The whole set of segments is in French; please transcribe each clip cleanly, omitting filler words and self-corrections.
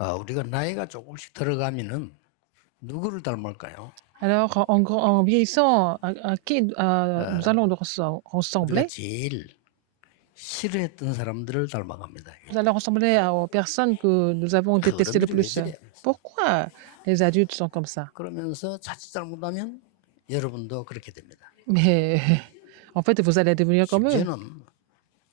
우리가 나이가 조금씩 들어가면은 누구를 닮을까요? Alors, en vieillissant, à qui nous allons 우리가 ressembler? 제일 싫어했던 사람들을 닮아갑니다. Nous allons ressembler aux personnes que nous avons 그 détestées le 어른들이 왜 plus. 저래? Pourquoi les adultes sont comme ça? 그러면서 자칫 잘못하면 여러분도 그렇게 됩니다. Mais en fait, vous allez devenir comme eux. 심지어는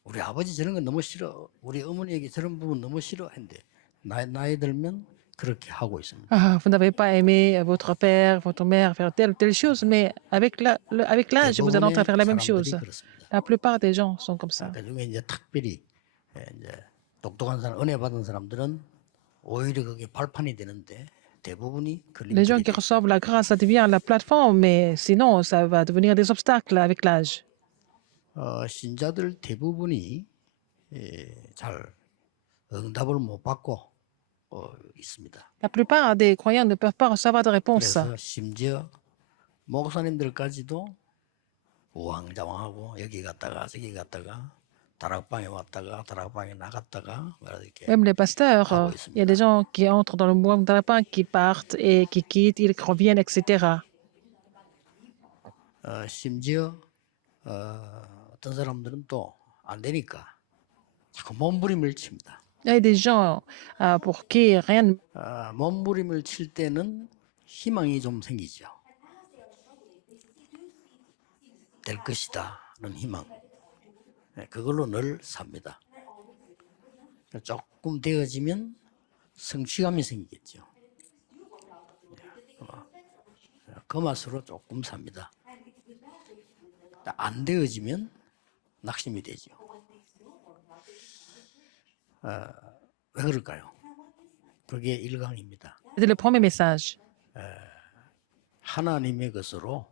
우리 아버지 저런 거 너무 싫어. 우리 어머니에게 저런 부분 너무 싫어 했는데 나이 들면 그렇게 하고 있습니다. Ah, vous n'avez pas aimé votre père, votre mère faire telle ou telle chose, mais avec l'âge, vous allez en train 대부분의 de faire la même 사람들이 chose. 그렇습니다. La plupart des gens sont comme ça. 그 중에 이제 특별히 이제 똑똑한 사람, 은혜 받은 사람들은 오히려 그게 발판이 되는데 대부분이 Les gens 걸림돌이 qui 돼요. reçoivent la grâce, ça devient la plateforme, mais sinon, ça va devenir des obstacles avec l'âge. 신자들 대부분이 잘 응답을 못 받고 있습니다. La plupart des croyants ne peuvent pas recevoir de réponse. 그래서 심지어 목사님들까지도 우왕좌왕하고 여기 갔다가 저기 갔다가 다락방에 왔다가 다락방에 나갔다가 이렇게 Même les pasteurs, 하고 il y a des 있습니다. gens qui entrent dans le mouvement de lapin, qui partent et qui quittent, ils reviennent, etc. 심지어 어떤 사람들은 또 안 되니까 자꾸 몸부림을 칩니다. Il y a des gens pour qui rien ne 몸부림을 칠 때는 희망이 좀 생기죠. 될 것이다는 희망. 그걸로 늘 삽니다. 조금 되어지면 성취감이 생기겠죠. 그 맛으로 조금 삽니다. 안 되어지면 낙심이 되죠. 왜 그럴까요? 그게 1강입니다. C'est le premier message. 하나님의 것으로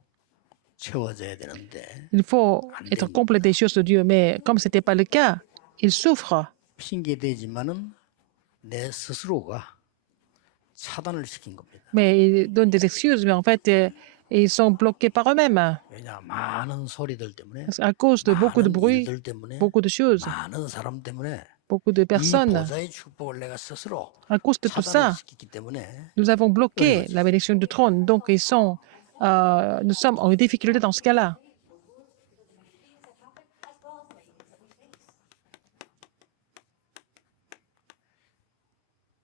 채워져야 되는데 Il faut être complet des choses de Dieu, mais comme ce n'était pas le cas, ils souffrent. 핑계대지만은 내 스스로가 차단을 시킨 겁니다. Mais ils donnent des excuses, mais en fait, ils sont bloqués par eux-mêmes. 왜냐 많은 소리들 때문에 À cause de beaucoup de 많은 bruit, 일들 때문에 beaucoup de choses, 많은 사람 때문에 beaucoup de 이 personnes. 보좌의 축복을 내가 스스로 À cause de tout 차단을 ça, 시켰기 때문에 nous avons bloqué la bénédiction du trône. Donc, nous sommes en difficulté dans ce cas-là.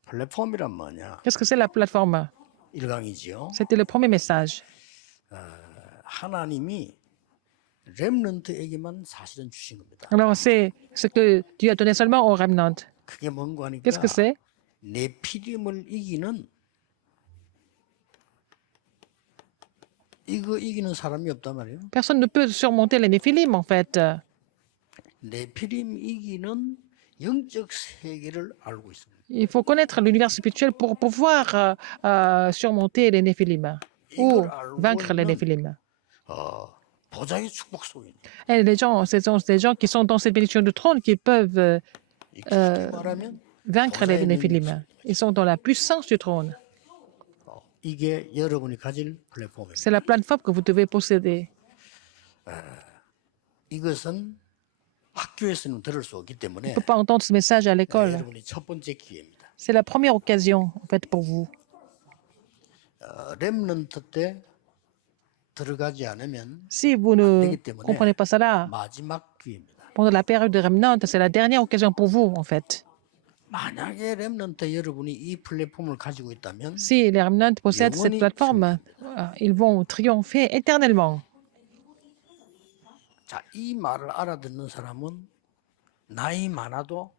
플랫폼이란 뭐냐? Qu'est-ce que c'est la plateforme? 1강이지요. C'était le premier message. 하나님이 렘넌트에게만 사실은 주신 겁니다. Alors, c'est ce que Dieu a donné seulement aux remnants. 그게 뭔가 하니까 Qu'est-ce que c'est? 네피림을 이기는 이거 이기는 사람이 없단 말이에요. Personne ne peut surmonter les Néphilim, en fait. 네피림 이기는 영적 세계를 알고 있습니다. Il faut connaître l'univers spirituel pour pouvoir surmonter les Néphilim ou 이걸 알고 vaincre les 있는 Néphilim. 보좌의 축복 속에 있는. Et les gens, ce sont des gens qui sont dans cette bénédiction du trône qui peuvent 쉽게 말하면 vaincre les Néphilim. Ils sont dans la puissance du trône. 이게 여러분이 가질 플랫폼입니다. C'est la plateforme que vous devez posséder. 이것은 학교에서는 들을 수 없기 On 때문에 ne peut pas entendre ce message à l'école. 여러분이 첫 번째 기회입니다. C'est la première occasion, en fait, pour vous. 렘넌트 때 들어가지 않으면 Si vous ne comprenez pas cela, 마지막 기회입니다. pendant la période de remnant, c'est la dernière occasion pour vous, en fait. 만약에 렘넌트 여러분이 이 플랫폼을 가지고 있다면 Si les remnants possèdent cette plateforme, ils vont triompher éternellement. 자, 이 말을 알아듣는 사람은 나이 많아도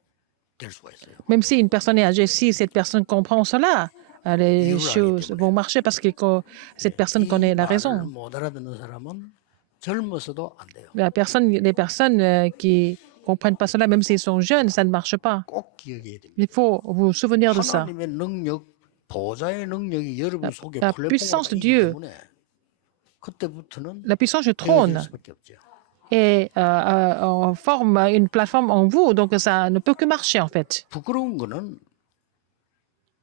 될 수가 있어요. Même si une personne est âgée, si cette personne comprend cela, les choses vont marcher parce que cette personne connaît la 이 말을 raison. 못 알아듣는 사람은 젊어서도 안 돼요. Les personnes qui ne comprennent pas cela, même s'ils sont jeunes, ça ne marche pas. 꼭 기억해야 됩니다. Il faut vous souvenir de ça. 하나님의 능력, 보좌의 능력이 여러분 속에 la 플랫폼으로 puissance de 있기 Dieu. 때문에 그때부터는 La puissance du 되어질 trône 수밖에 없죠. forme une plateforme en vous, donc ça ne peut que marcher en fait. 부끄러운 거는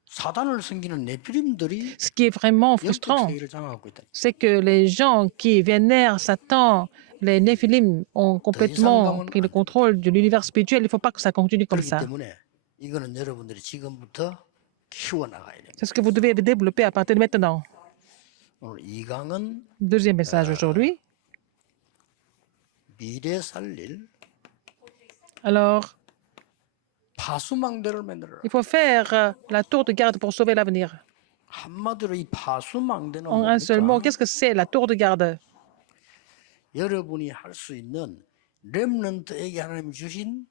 사단을 섬기는 네피림들이 Ce qui est vraiment 영적 frustrant, 세계를 장악하고 있다. c'est que les gens qui vénèrent Satan, les Néphilim, ont complètement pris le contrôle de l'univers spirituel. Il ne faut pas que ça continue comme 그렇기 ça. 때문에 이거는 여러분들이 지금부터 키워나가야 됩니다. C'est ce que vous devez développer à partir de maintenant. 오늘 이 강은 Deuxième message aujourd'hui. 미래 살릴 Alors, 파수망대를 만들어라. il faut faire la tour de garde pour sauver l'avenir. 한마디로 이 파수망대는 En un seul mot, 뭡니까? qu'est-ce que c'est la tour de garde? 여러분이 할 수 있는 렘넌트에게 하나님 주신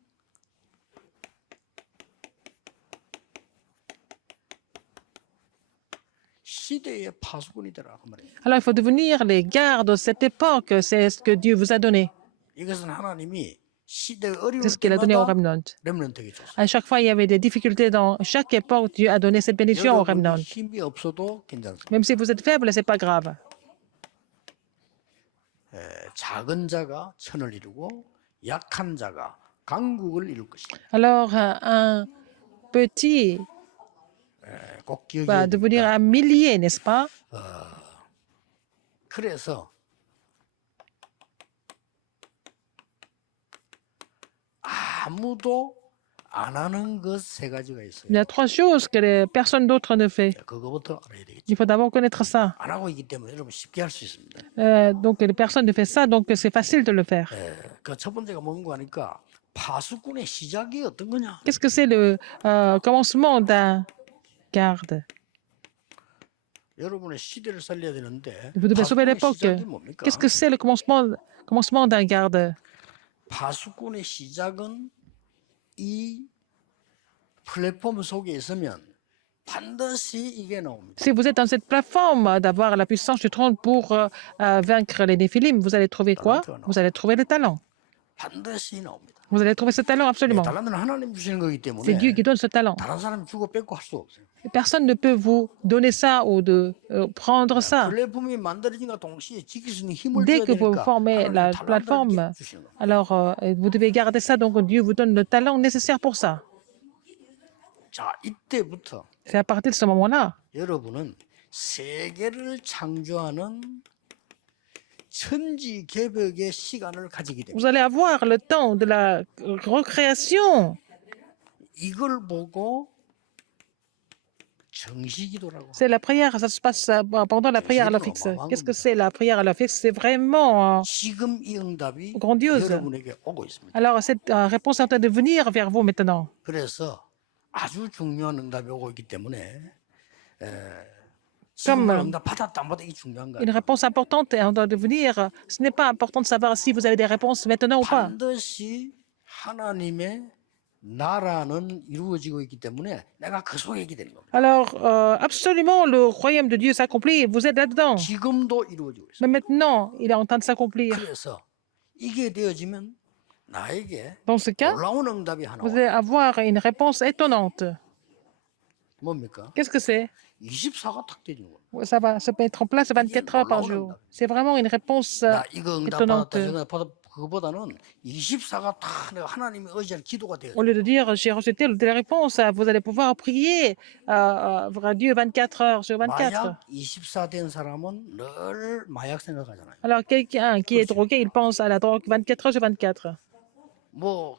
시대의 파수꾼이더라 그 말이에요. Alors, il faut devenir les gardes de cette époque. C'est ce que Dieu vous a donné. 이것은 하나님이 시대 어려울 C'est ce qu'il a donné au 때마다 remnant. 렘넌트에게 줬어요. À chaque fois, il y avait des difficultés dans chaque époque. Dieu a donné cette bénédiction au 여러분이 remnant. 힘이 없어도 괜찮습니다. Même si vous êtes faible, c'est pas grave. 작은 자가 천을 이루고 약한 자가 강국을 이룰 것이다. Alors, un petit 꼭 기억해야 va 됩니다. devenir un millier, n'est-ce pas? 그래서 아무도 안 하는 것 세 가지가 있어요. Il y a trois choses que personne d'autre ne fait. 그거부터 알아야 되겠죠. Il faut d'abord connaître ça. 안 하고 있기 때문에 여러분 쉽게 할 수 있습니다. Donc, personne ne fait ça, donc c'est facile de le faire. 그 첫 번째가 뭔가 하니까 파수꾼의 시작이 어떤 거냐? Qu'est-ce que c'est le commencement d'un garde? 여러분의 시대를 살려야 되는데 Vous devez sauver 파수꾼의 l'époque. 시작이 뭡니까? Qu'est-ce que c'est le commencement d'un garde? 파수꾼의 시작은 이 플랫폼 속에 있으면 반드시 이게 나옵니다. Si vous êtes dans cette plateforme d'avoir la puissance du trône pour vaincre les Néphilim, vous allez trouver quoi? Vous allez trouver le talent. 반드시 나옵니다. Vous allez trouver ce talent absolument. 달란트는 하나님 주시는 거기 C'est 때문에 Dieu qui donne ce talent. 다른 사람이 주고 뺏고 할 수 없어요. Personne ne peut vous donner ça ou de prendre ça. 플랫폼이 만들어진과 동시에 지킬 수 있는 힘을 Dès 줘야 que vous 되니까 formez la 하나님 plateforme, 달란트를 주시는 겁니다. alors vous devez garder ça, donc Dieu vous donne le talent nécessaire pour ça. 자, 이때부터 C'est à partir de ce moment-là, 여러분은 세계를 창조하는 천지 개벽의 시간을 가지게 됩니다. vous allez avoir le temps de la recréation. 이걸 보고 정시기도라고. C'est la prière, ça se passe pendant la prière à l'heure fixe. Qu'est-ce que c'est la prière à l'heure fixe? C'est vraiment 지금 이 응답이 grandiose. 여러분에게 오고 있습니다. Alors, cette réponse est en train de venir vers vous maintenant. 그래서 아주 중요한 응답이 오고 있기 때문에 Comme 지금 응답 받았다 안 받았다 이게 중요한 거예요. une réponse importante est en train de venir, ce n'est pas important de savoir si vous avez des réponses maintenant ou pas. 반드시 하나님의 나라는 이루어지고 있기 때문에 내가 그 속에 있게 되는 겁니다. Alors, absolument, le royaume de Dieu s'accomplit et vous êtes là-dedans. 지금도 이루어지고 있어요. Mais maintenant, il est en train de s'accomplir. 그래서 이게 되어지면 나에게 Dans ce cas, 놀라운 응답이 하나 vous 와요. allez avoir une réponse étonnante. 뭡니까? Qu'est-ce que c'est? 24가 탁 되는 거예요. Ça va se mettre en place 24 heures par jour. C'est vraiment une réponse 나 이거 응답 étonnante. 받았다 저거 받았다 그거보다는 24가 다 내가 하나님의 의지한 기도가 돼요. Au lieu de dire j'ai reçu telle ou telle réponse, vous allez pouvoir prier à Dieu 24 heures sur 24. 마약 24 된 사람은 늘 마약 생각하잖아요. Alors, quelqu'un qui est drogué, il pense à la drogue 24 heures sur 24. 뭐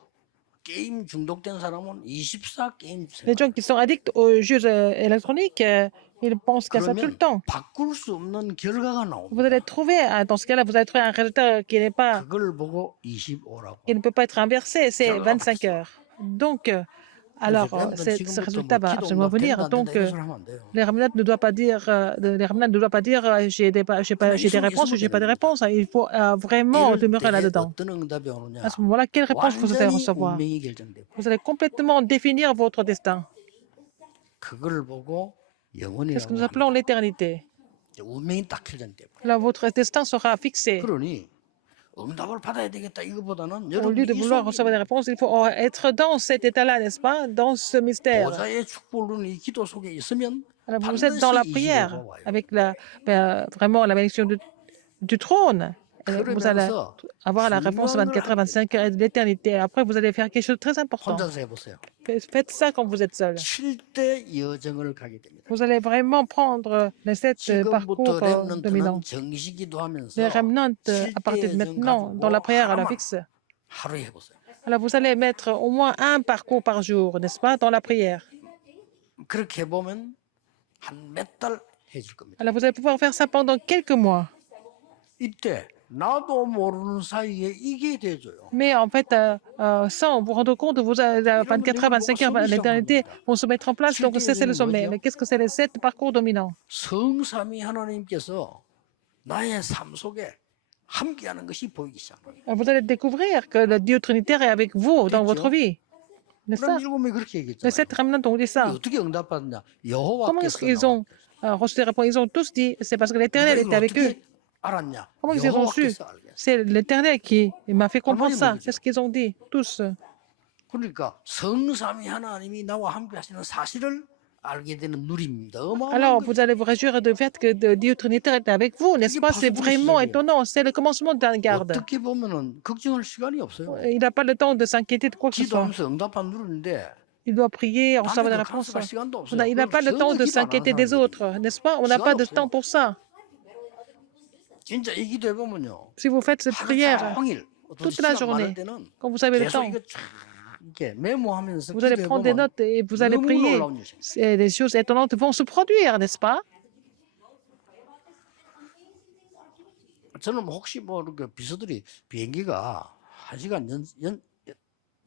게임 중독된 사람은 24 게임 Les 생각. gens qui sont addicts aux jeux électroniques, ils pensent qu'à ça tout le 그러면 temps. 바꿀 수 없는 결과가 Vous 나옵니다. allez trouver, dans ce cas-là, vous allez trouver un résultat qui n'est pas, 그걸 보고 25라고. qui ne peut pas être inversé, c'est 25 heures. Donc, alors, ce résultat va absolument venir. Donc, les remnants ne doivent pas dire, j'ai des réponses ou j'ai pas de réponses. Il faut vraiment demeurer là-dedans. 어떤 응답이 오느냐? À ce moment-là, quelle réponse vous allez 완전히 recevoir? 운명이 결정되고 Vous allez complètement définir votre destin. 그걸 보고 C'est ce que nous 영원이라고 appelons l'éternité. 합니다. 운명이 딱 결정되고. Là, votre destin sera fixé. 그러니 응답을 받아야 되겠다 이거보다는 Au lieu 여러분이 de 이 vouloir 속에 recevoir des réponses, il faut être dans cet état-là, n'est-ce pas? Dans ce mystère. 보좌의 축복을 이 기도 속에 있으면 Alors, vous êtes dans la prière, avec vraiment la bénédiction du trône. Et vous allez 그러면서 avoir la réponse 24 heures, 25 heures et de l'éternité. Après, vous allez faire quelque chose de très important. 혼자서 해보세요. Faites ça quand vous êtes seul. 7대 여정을 가게 됩니다. Vous allez vraiment prendre les 7 parcours 지금부터 dominants. 렘넌트는 정시기도 하면서 Les remnants, à partir de maintenant, dans la prière à la fixe. 하루에 해보세요. Alors, vous allez mettre au moins un parcours par jour, n'est-ce pas, dans la prière. 그렇게 해보면 한 몇 달 해줄 겁니다. Alors vous allez pouvoir faire ça pendant quelques mois. 이때 나도 모르는 사이에 이게 돼줘요. Mais en fait, sans vous rendre compte, vous avez 24 heures, 25 heures, l'éternité vont se mettre en place. Donc, ça, c'est le sommet. Mais qu'est-ce que c'est les 7 parcours dominants? 성삼위 하나님께서 나의 삶 속에 함께하는 것이 보이기 시작합니다. Vous allez découvrir que le Dieu Trinitaire est avec vous dans votre vie. N'est-ce 그럼 ça? 일곱명이 그렇게 Les 얘기했잖아요. 7 remnants ont dit ça. 어떻게 응답받느냐? Comment est-ce 여호와께서 qu'ils ont reçu des réponses? Ils ont tous dit, c'est parce que l'Éternel était avec eux. 알았냐? Comment ils ont su? 여호와께서 알게. C'est l'Éternel qui m'a fait comprendre ça. C'est ce qu'ils ont dit, tous. 그러니까 성삼위 하나님이 나와 함께 하시는 사실을 알게 되는 누림입니다. Alors, vous allez vous réjouir du fait que le Dieu Trinitaire est avec vous, n'est-ce pas? C'est vraiment étonnant. C'est le commencement d'un garde. 어떻게 보면은 걱정할 시간이 없어요. Il n'a pas le temps de s'inquiéter de quoi que ce soit. 기도하면서 응답한 누르는데 Il doit prier, recevoir des réponses. Il n'a pas le temps de s'inquiéter des autres, n'est-ce pas? On n'a pas de temps pour ça. 진짜 이 기도해 보면요. Si vous faites cette prière toute la journée, quand vous avez le temps, 이렇게 메모하면서 vous allez prendre des notes et vous allez prier. Des choses étonnantes vont se produire, n'est-ce pas? 저는 혹시 뭐 이렇게 비서들이 비행기가 1시간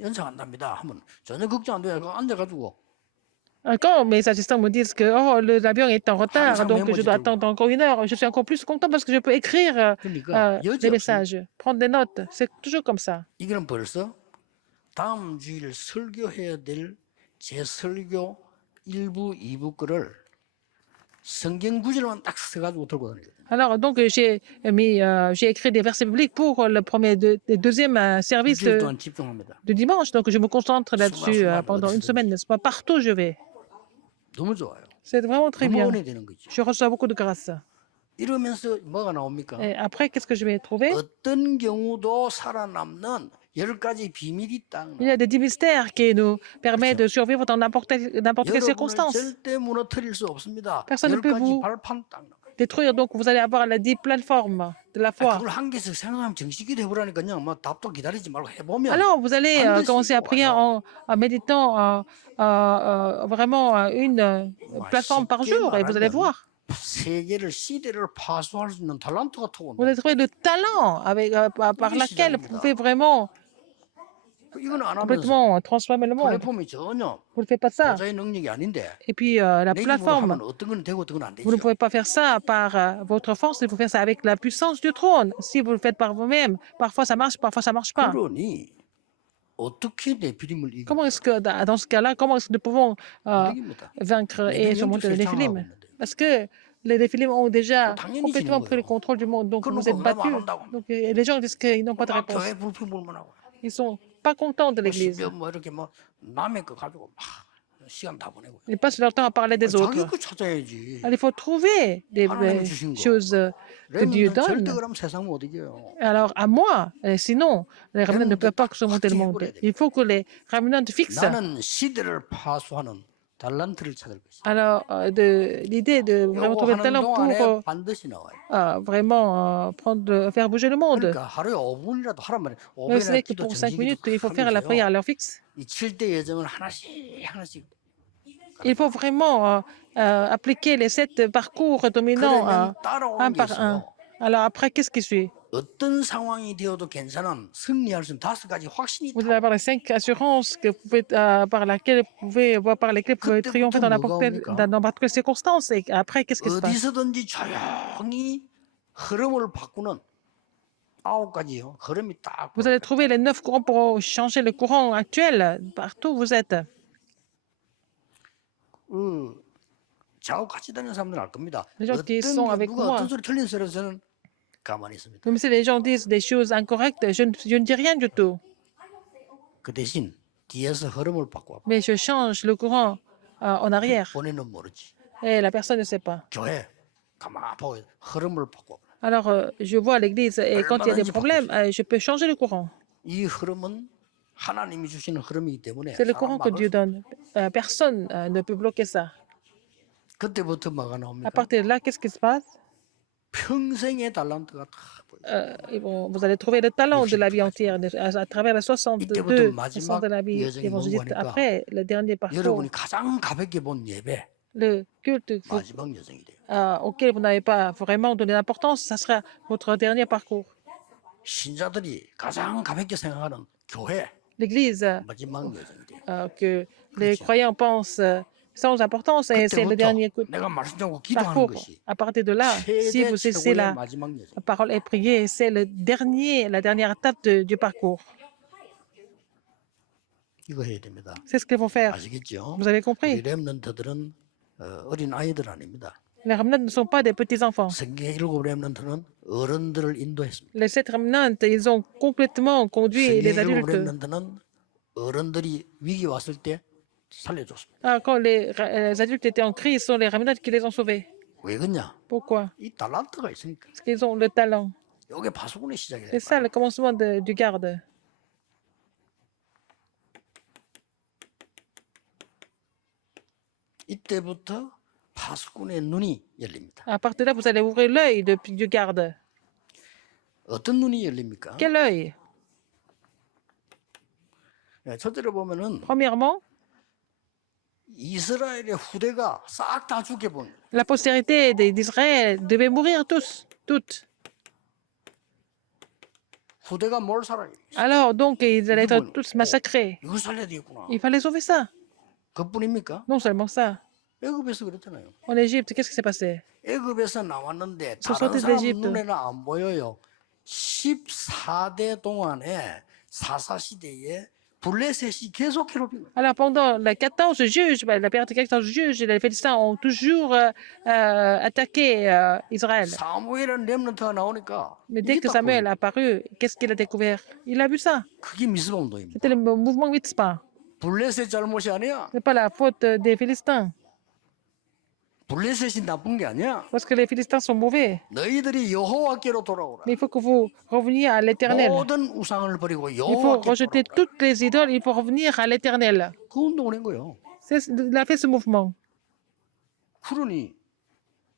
연장한답니다 하면 전혀 걱정 안 돼요. 앉아가지고 Quand mes assistants me disent que oh, l'avion est en retard, donc je dois attendre encore 1 heure, je suis encore plus content parce que je peux écrire des messages, prendre des notes. C'est toujours comme ça. 이거는 벌써 다음 주일 설교해야 될 제 설교 1부, 2부 거를 성경 구절만 딱 써가지고 들고 다니거든요. Alors, donc, j'ai écrit des versets bibliques pour le premier et deuxième service de dimanche. Donc, je me concentre là-dessus pendant une semaine, n'est-ce pas? Partout où je vais. 너무 좋아요. C'est vraiment très 너무 bien. 은혜 되는 거죠. Je reçois beaucoup de grâce. 이러면서 뭐가 나옵니까? Et après, qu'est-ce que je vais trouver? 어떤 경우도 살아남는 10가지 비밀이 있다. Il y a des 10 mystères qui nous permettent de survivre dans n'importe quelle circonstance. 절대 무너뜨릴 수 없습니다. Personne ne peut 10가지 vous 발판 딱. détruire. Donc, vous allez avoir la 10 plateformes de la foi. 그걸 한 개씩 생각하면 정식이 돼버리니까요. 뭐 답도 기다리지 말고 해보면. Alors, vous allez commencer à prier en méditant vraiment une plateforme par jour et vous allez voir. 세계를 시대를 파수할 수 있는 탤런트가 Vous 터온다. allez trouver le talent par laquelle vous pouvez vraiment 이건 안 하면서 complètement transformer le monde. 플랫폼이 전혀 Vous ne faites pas ça. 여자의 능력이 아닌데 Et puis, la 내 힘으로 plateforme, 하면 어떤 건 되고 어떤 건 안 vous ne 되죠. pouvez pas faire ça par votre force, il faut faire ça avec la puissance du trône. Si vous le faites par vous-même, parfois ça marche, parfois ça marche pas. 그러니 어떻게 네피림을 이겨? Comment est-ce que, dans ce cas-là, comment est-ce que nous pouvons 이깁니다. vaincre et surmonter les Néphilim? Parce que les Néphilim ont déjà complètement pris le contrôle du monde, donc vous êtes battus. Donc les gens disent qu'ils n'ont pas de réponse. 교회 불평불만하고 Ils sont pas contents de l'Église. 뭐 이렇게 뭐 남의 거 가지고 막 시간 다 보내고. Ils passent leur temps à parler des autres. 자기 거 찾아야지. Alors, il faut trouver des choses que Dieu donne. 절대 그럼 세상 못 이겨요. Alors, à moi, sinon, les remnants ne peuvent pas surmonter le monde. Il faut que les remnants fixent. 나는 시대를 파수하는 탤런트를 찾을 것이다. Alors, l'idée de vraiment trouver le talent pour 반드시 나와요. vraiment faire bouger le monde. 그러니까 하루에 5분이라도 하란 말이에요. Mais ce n'est que pour 5 minutes, il faut faire la prière à l'heure fixe. 이 7대 예정을 하나씩 Il faut vraiment appliquer les 7 parcours dominants un par un. Alors après, qu'est-ce qui suit? 어떤 상황이 되어도 괜찮은 승리할 수 있는 5가지 확신이 Vous allez avoir les 5 assurances que vous pouvez, par lesquelles vous pouvez triompher dans n'importe quelle circonstance. Et après, qu'est-ce qui se passe? 어디서든지 조용히 흐름을 바꾸는 9가지요. 흐름이 딱. Vous allez trouver les 9 courants pour changer le courant actuel partout où vous êtes. 같이 다니는 사람들은 알 겁니다. Les gens qui sont avec moi. 어떤 소리 틀린 소리에서는 가만히 있습니다. Même si les gens disent des choses incorrectes, je ne dis rien du tout. 그 대신 뒤에서 흐름을 바꿔. Mais je change le courant en arrière. 본인은 모르지. Et la personne ne sait pas. 교회 가만 보고 흐름을 바꿔. Alors, je vois à l'église et quand il y a des problèmes, je peux changer le courant. 이 흐름은 하나님이 주시는 흐름이기 때문에 C'est le courant que Dieu donne. Personne ne peut bloquer ça. 그때부터 뭐가 나옵니까? À partir de là, qu'est-ce qui se passe? 평생의 달란트가 다 보여요. Vous allez trouver le talent de la vie entière à travers les 62 마지막 de la vie 여정이 évangélique. 뭔가 하니까 Après le dernier parcours, 여러분이 가장 가볍게 본 예배 le culte 마지막 여정이 돼요. auquel vous n'avez pas vraiment donné d'importance, ça sera votre dernier parcours. 신자들이 가장 가볍게 생각하는 교회 L'Église 마지막 여정이 돼요. que les croyants pensent sans importance, et c'est le dernier 내가 말씀 듣고 기도하는 parcours. 것이 À partir de là, si vous cessez 최대 la 최고의 마지막 여정. parole et prier, c'est la dernière étape du parcours. 이거 해야 됩니다. C'est ce qu'il faut faire. 아시겠죠? Vous avez 우리 compris? 렘넌트들은 어린 아이들 아닙니다. Les remnants ne sont pas des petits-enfants. 성경의 7 렘넌트는 어른들을 인도했습니다. Les 7 remnants, ils ont complètement conduit les 성경의 7 adultes. 렘넌트는 어른들이 위기 왔을 때 살려줬습니다. Quand les adultes étaient en crise, ce sont les remnants qui les ont sauvés. 왜 그러냐? Pourquoi? 이 달란트가 있으니까. Parce qu'ils ont le talent. 이게 파수꾼의 시작이에요. C'est ça le commencement du garde. 이때부터 파수꾼의 눈이 열립니다. À partir de là, vous allez ouvrir l'œil du garde. 어떤 눈이 열립니까? Quel œil? 첫째로 보면은 Premièrement, 이스라엘의 후대가 싹 다 죽여본 la postérité d'Israël devait mourir tous, toutes. 후대가 뭘 살아요? Alors, donc, ils allaient être tous massacrés. 이거 살려야 되겠구나. Il fallait sauver ça. 그뿐입니까? Non seulement ça. 애굽에서 그랬잖아요. En Égypte, qu'est-ce qui s'est passé? 애굽에서 나왔는데 저 다른 소대 사람 에집트. 눈에는 안 보여요. 14대 동안에 사사시대에 블레셋이 계속 괴롭힌 거예요. Alors, pendant les 14 juges, la période des 14 juges, les Philistins ont toujours attaqué Israël. 사무엘은 렘넌트가 나오니까 Mais dès 이게 que 딱 Samuel 보여요. a apparu, qu'est-ce qu'il a découvert? Il a vu ça. 그게 미스바 운동입니다. C'était le mouvement Mitzpah. 블레셋 잘못이 아니야. Ce n'est pas la faute des Philistins. 블레셋이 나쁜 게 아니야. Parce que les Philistins sont mauvais. 너희들이 여호와께로 돌아오라. Mais il faut que vous reveniez à l'éternel. 모든 우상을 버리고 Il faut 여호와께 rejeter 돌아오라. toutes les idoles, il faut revenir à l'éternel. 그 운동을 한 거예요. Il a fait ce mouvement. 그러니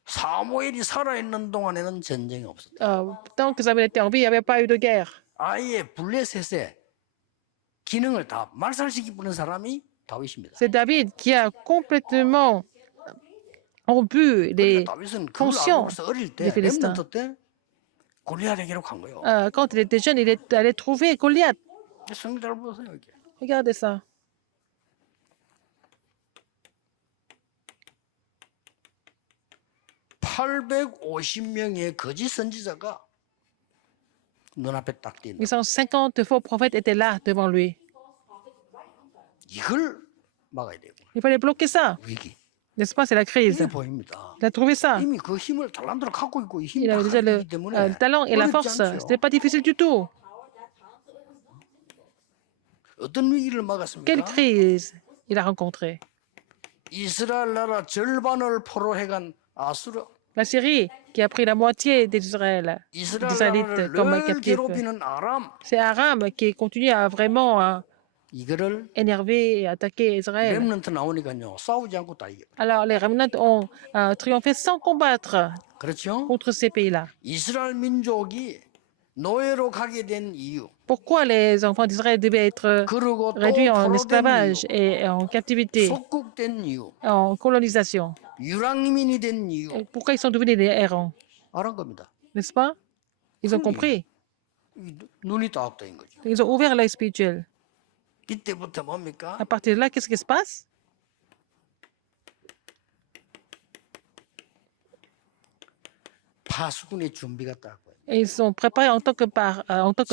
사무엘이 살아있는 동안에는 전쟁이 없었다. Tant que Samuel était en vie, il n'y avait pas eu de guerre. 아예 블레셋의 기능을 다 말살시키는 사람이 다윗입니다. C'est David qui a complètement rompu les 다윗은 그걸 conscience 알고서 어릴 때 des Philistins. 렘넌트 때 골리앗에게로 간 거예요. Quand il était jeune, il est allé trouver Goliath. 성경 잘 보세요 여기. Regardez ça. (850명의) 거짓 선지자가 눈앞에 딱 뛴다. 850 faux prophètes étaient là devant lui. 이걸 막아야 되고 Il fallait bloquer ça. 위기. N'est-ce pas? C'est la crise. 이게 보입니다. Il a trouvé ça. 이미 그 힘을 달란트로 갖고 있고 이 힘이 Il avait déjà 있기 때문에 le talent et la 어렵지 force. Ce 않죠. n'était pas difficile du tout. 어떤 위기를 Quelle 막았습니까? crise il a rencontré? 이스라엘 나라 절반을 포로해간 아수르. La Syrie, qui a pris la moitié d'Israël, des 이스라엘 Israélites 나라를 comme 늘 captifs. 괴롭히는 아람. C'est Aram qui continue à vraiment 이거를 énerver et attaquer Israël. 렘넌트 나오니까요 싸우지 않고 다 이겨. Alors les remnants ont triomphé sans combattre 그렇죠? contre ces pays-là. 이스라엘 민족이 노예로 가게 된 이유. Pourquoi les enfants d'Israël devaient être 그리고 또 réduits en 포로된 esclavage 이유. et en captivité, 속국된 이유. en colonisation? 유랑민이 된 이유. Et pourquoi ils sont devenus des errants? 알은 겁니다. N'est-ce pas? Ils ont compris. 눈이 딱 뜨인 거죠. Ils ont ouvert l'œil spirituel. 이때부터 뭡니까? À partir de là, qu'est-ce qui se passe? 파수꾼의 준비가 딱 보여요. Et ils sont préparés en tant que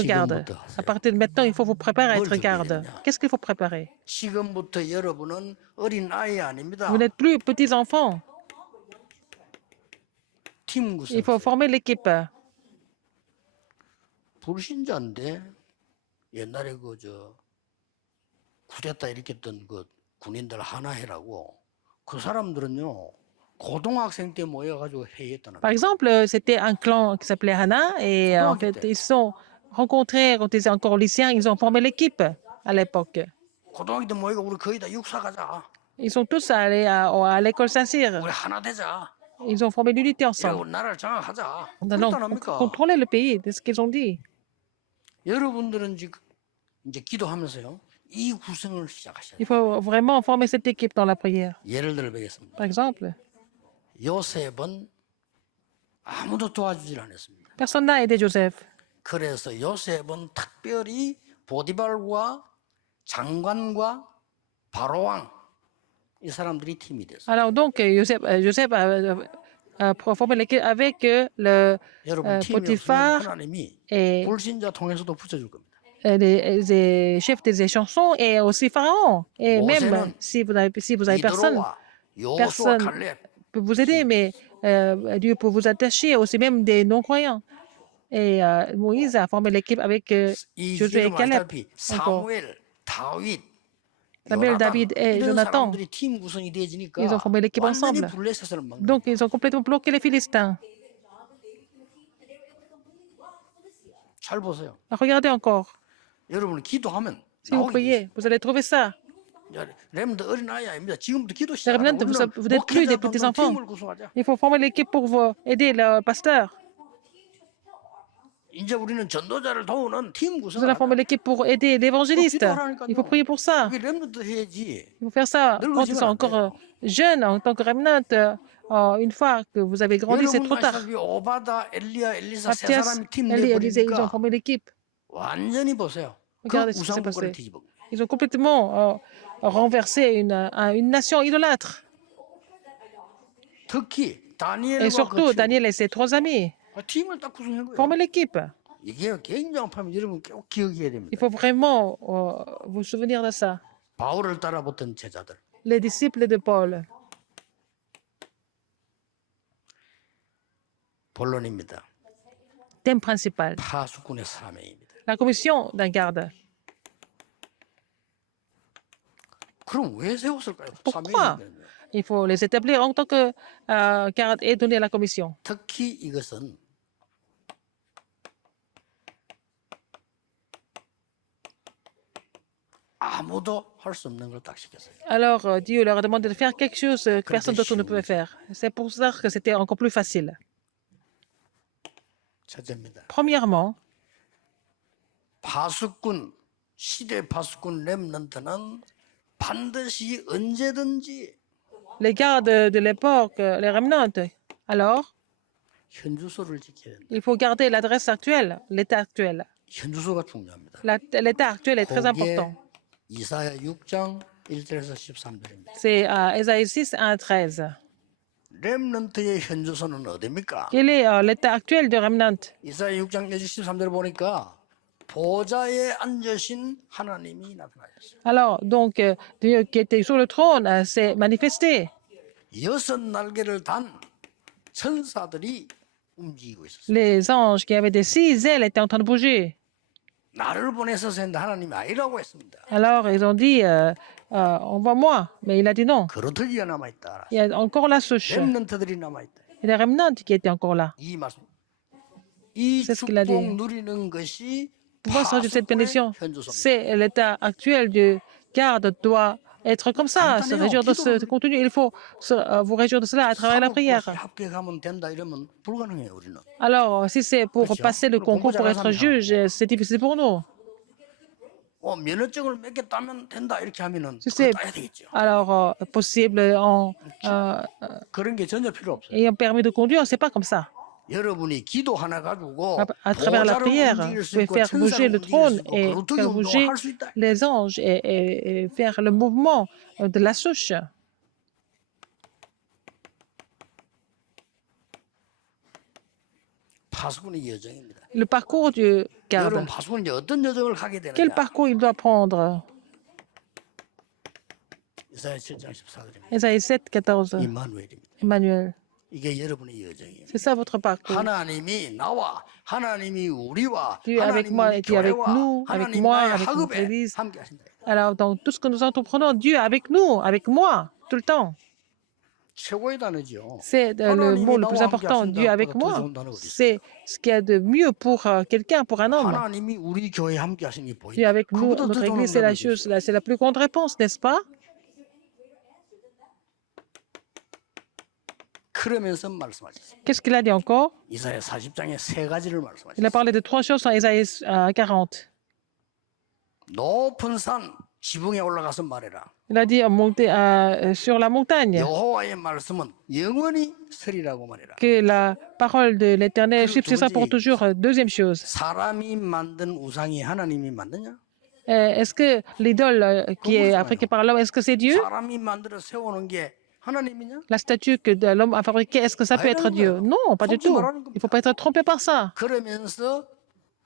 garde. À partir de maintenant, il faut vous préparer à être garde. Qu'est-ce qu'il faut préparer? 지금부터 여러분은 어린 아이 아닙니다. Vous n'êtes plus petits enfants. 팀 구성. Il faut former l'équipe. 불신자인데 옛날에 그저 쿠데타 일으켰던 그 군인들 하나해라고 그 사람들은요 고등학생 때 모여가지고 회의했다는 Par exemple, c'était un clan qui s'appelait Hana et en fait, ils se sont rencontrés quand ils étaient encore lycéens. Ils ont formé l'équipe à l'époque. 고등학교 때 모이고 우리 거의 다 육사 가자. Ils sont tous allés à l'école Saint-Cyr. 우리 하나 되자. Ils ont formé l'unité ensemble. 이러고 나라를 장악하자. Nous allons 그렇단 합니까? contrôler le pays, c'est ce qu'ils ont dit. 여러분들은 지금 이제 기도하면서요. 이 구성을 시작하셔야 돼요. Il faut vraiment former cette équipe dans la prière. 예를 들어 보겠습니다. Par exemple, 요셉은 아무도 도와주질 않았습니다. personne n'a aidé Joseph. 그래서 요셉은 특별히 보디발과 장관과 바로왕 이 사람들이 팀이 됐어요. Alors donc, Joseph a formé l'équipe avec le 여러분 팀이 없으면 Potiphar 하나님이 et 불신자 통해서도 붙여줄 겁니다. les chefs des chansons et aussi Pharaon. Et même 모세는 si vous avez personne, 이드로와 요수와 personne 갈렙 peut vous aider, mais Dieu peut vous attacher, aussi même des non-croyants. Et Moïse a formé l'équipe avec 이 Josué et 여러분 Caleb. 알다시피 Encore. 사무엘, 다윗, Samuel, 요나단 David et 이런 Jonathan. 사람들이 팀 구성이 되어지니까 Ils ont formé l'équipe 완전히 ensemble. 블레셋을 막는 Donc, ils ont complètement bloqué les Philistins. 잘 보세요. Regardez encore. 여러분 기도하면 Si vous 나오게 돼 있어요. priez, vous allez trouver ça. 렘드 어린아이 아닙니다. 지금부터 기도 Les remnants, 시작하자. vous n'êtes plus des petits enfants. 팀을 구성하자. Il faut former l'équipe pour vous aider le pasteur. 이제 우리는 전도자를 도우는 팀 Vous allez 구성하자. former l'équipe pour aider l'évangéliste. Il faut prier pour ça. 그게 렘드 해야지. Il faut faire ça quand ils sont encore jeunes, en tant que remnant. Une fois que vous avez grandi, c'est trop tard. 여러분 오바다, 엘리야, 엘리사 세 Matthias, 사람이 팀 Elie, Élisée, ils ont 내버리니까 formé l'équipe. 완전히 보세요. 그 Regardez ce qui s'est 우상국가를 passé. 뒤집어. Ils ont complètement renversé une nation idolâtre. 특히 Et 다니엘과 surtout, 그 Daniel et ses 3 amis. 팀을 딱 구성한 거예요. Former l'équipe. 이게 굉장하면 여러분 꼭 기억해야 됩니다. Il faut vraiment vous souvenir de ça. 바울을 따라붙은 제자들. Les disciples de Paul. 본론입니다. Thème principal. 파수꾼의 사명입니다. La commission d'un garde. 그럼 왜 세웠을까요? Pourquoi 사명인데. il faut les établir en tant que garde et donner la commission? 특히 이것은 아무도 할 수 없는 걸 딱 시켰어요. Alors Dieu leur a demandé de faire quelque chose que personne d'autre ne pouvait faire. C'est pour ça que c'était encore plus facile. 첫째입니다. Premièrement, 파수꾼, 시대 파수꾼 렘넌트는 반드시 언제든지 les gardes de l'époque, les remnants, alors 현주소를 지켜야 된다. il faut garder l'adresse actuelle, l'état actuel. 현주소가 중요합니다. L'état actuel est très 거기에 important. 이사야 6장 1절에서 13절입니다. C'est à Ésaïe 6, 1, 13. 렘넌트의 현주소는 어디입니까? Quel est l'état actuel de remnant? 이사야 6장 1절 13절 보니까 보좌에 앉으신 하나님이 나타나셨어요. Alors, donc, Dieu qui était sur le trône s'est manifesté. 6 날개를 단 천사들이 움직이고 있었어요. Les anges qui avaient des 6 ailes étaient en train de bouger. 나를 보내셔서 했는데 하나님이 아니라고 했습니다. Alors, ils ont dit, envoie-moi. Mais il a dit non. 그러더기가 남아있다. Il y a encore la souche. 렘넌트들이 남아있다. Et les remnants qui étaient encore là. 이 말씀. 이 C'est ce qu'il a dit. 축복 누리는 것이 Pourquoi s'agit cette bénédiction? 현주소입니다. C'est l'état actuel du garde doit être comme ça, se réjouir de ce contenu. Il faut vous réjouir de cela à travers la prière. 합격하면 된다 이러면 불가능해요 우리는. Alors, si c'est pour passer le concours pour être juge, c'est difficile pour nous. 면허증을 맺겠다면 된다 이렇게 하면은 Si c'est 따야 되겠죠. alors possible en 그런 게 전혀 필요 없어요. ayant permis de conduire, c'est pas comme ça. 여러분이 기도 하나 가지고 À travers la 보좌를 prière, 움직일 vous 수 pouvez 있고 faire bouger 천사를 le 움직일 수 trône 있고 et 그루터기 faire bouger 운동할 수 있다. les anges et faire le mouvement de la souche. 파수꾼의 여정입니다. Le parcours du garde. 여러분 파수꾼이 이제 어떤 여정을 가게 되느냐? Quel parcours il doit prendre? 이사야 7장 14절입니다. Ésaïe 7, 14. 임마누엘입니다. Emmanuel. 이게 여러분의 여정이에요. C'est ça votre parcours. 하나님이 나와 하나님이 우리와 Dieu avec 하나님이 moi 우리 et Dieu avec 교회와 nous, avec 하나님 moi, 나의 avec notre 학업에 église. 함께 하신다. Alors, dans tout ce que nous entreprenons, Dieu avec nous, avec moi, tout le temps. 최고의 단어죠. C'est le mot le plus important. Dieu avec moi. C'est ce qu'il y a de mieux pour quelqu'un, pour un homme. 하나님이 우리 교회에 함께 하시니 보인다. Dieu avec nous, 그보다 더 notre 좋은 église, c'est la 단어가 chose, c'est la plus grande réponse, n'est-ce pas? 그러면서 말씀하셨습니다. Qu'est-ce qu'il a dit encore? 이사야 40장에 세 가지를 Il a 말씀하셨습니다. parlé de trois choses dans Ésaïe 40. 높은 산 지붕에 올라가서 말해라. Il a dit monter sur la montagne, 여호와의 말씀은 영원히 서리라고 말해라. que la parole de l'Éternel subsistera pour toujours. Deuxième chose, 사람이 만든 우상이 하나님이 만드냐? est-ce que l'idole qui est fabriquée par l'homme, est-ce que c'est Dieu? 사람이 만들어 세우는 게 하나님이냐? La statue que l'homme a fabriquée, est-ce que ça peut être Dieu? Non, pas du tout. Il ne faut pas être trompé par ça. 그러면서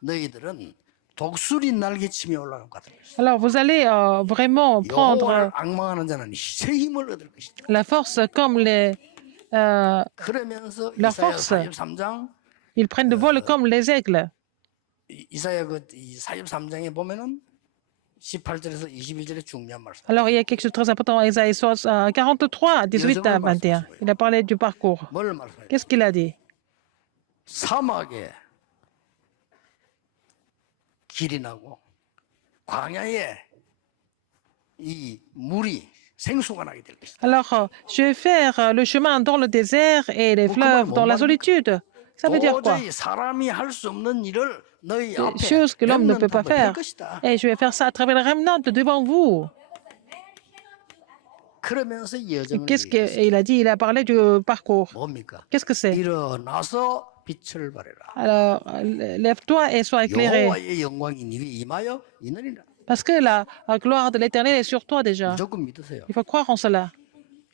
너희들은 독수리 날개치며 올라갈 것 같은 것이다. Alors, vous allez vraiment prendre 여호와를 악망하는 자는 새 힘을 얻을 것이다. la force comme 그러면서 La 이사야 force. 43장 ils prennent de vol comme les aigles. 이사야 이 43장에 보면은 18절에서 21절에 중요한 말씀. Alors, il y a quelque chose de très important. Ésaïe 43, 18 à 21. Il a parlé du parcours. 뭘 말씀해요? Qu'est-ce qu'il a dit? 사막에 길이 나고 광야에 이 물이 생수가 나게 될 것이다. Alors, je vais faire le chemin dans le désert et les fleuves dans la solitude. Ça veut dire quoi? 도저히 사람이 할 수 없는 일을 너희 앞에 Des choses que l'homme ne peut pas 렘넌트가 할 faire. 것이다. Et je vais faire ça à travers le remnant devant vous. 그러면서 여정을 Qu'est-ce 얘기했어요. qu'il a dit? Il a parlé du parcours. 뭡니까? Qu'est-ce que c'est? 일어나서 빛을 발해라. Alors, lève-toi et sois éclairé. 여호와의 영광이 네 위에 임하여 있느니라. Parce que la gloire de l'Éternel est sur toi déjà. 무조건 믿으세요. Il faut croire en cela.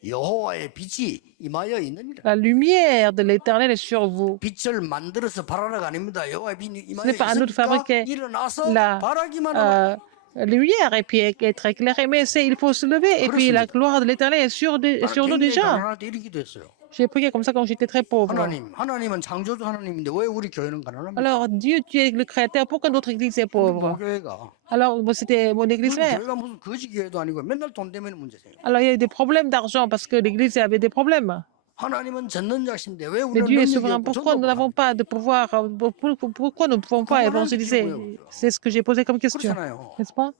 여호와의 빛이 임하여 있느니라. La lumière de l'Éternel est sur vous. 빛을 만들어서 발하라가 아닙니다. 여호와의 빛이 임하여 n'est pas à nous de 있으니까 fabriquer 일어나서 la 발하기만 하라. lumière et puis être éclairé. Mais il faut se lever et puis la gloire de l'Éternel est sur nous déjà. 가난할 때 이렇게 됐어요. J'ai prié comme ça quand j'étais très pauvre. 하나님은 창조주 하나님인데 왜 우리 교회는 가난합니까? Alors, Dieu, tu es le créateur. Pourquoi notre église est pauvre? 교회가 Alors, c'était mon église mère. 교회가 무슨 거지 교회도 아니고 맨날 돈 때문에 문제세요. Alors, il y a eu des problèmes d'argent parce que l'église avait des problèmes. 하나님은 전능자신데 왜 Mais 우리는 Dieu est 능력이 souverain. 없고 Pourquoi nous n'avons pas de pouvoir? Pourquoi nous ne pouvons pas évangéliser? C'est ce que j'ai posé comme question. 그렇잖아요. N'est-ce pas?